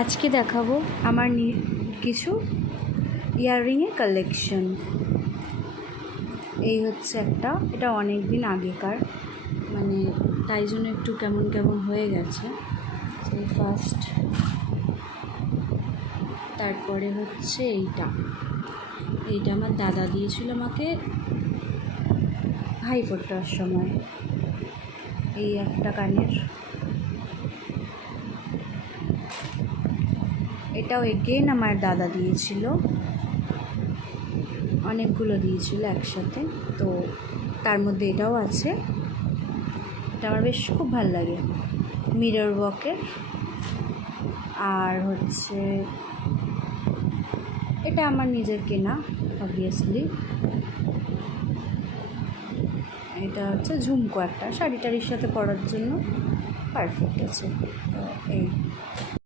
আজকে দেখাবো আমার কিছু ইয়াররিংয়ের কালেকশন। এই হচ্ছে একটা, এটা অনেক দিন আগেকার, মানে তাই জন্য একটু কেমন কেমন হয়ে গেছে। সেই ফার্স্ট, তারপরে হচ্ছে এইটা আমার দাদা দিয়েছিল আমাকে ভাই ফোটার সময়। এই একটা কানের, এটাও এগেইন আমার দাদা দিয়েছিল, অনেকগুলো দিয়েছিল একসাথে, তো তার মধ্যে এটাও আছে। এটা আমার বেশ খুব ভালো লাগে, মিরর ওয়ার্কের। আর হচ্ছে এটা আমার নিজের কেনা, অবভিয়াসলি। এটা হচ্ছে ঝুমকো, একটা শাড়ি টাড়ির সাথে পরার জন্য পারফেক্ট আছে। তো এই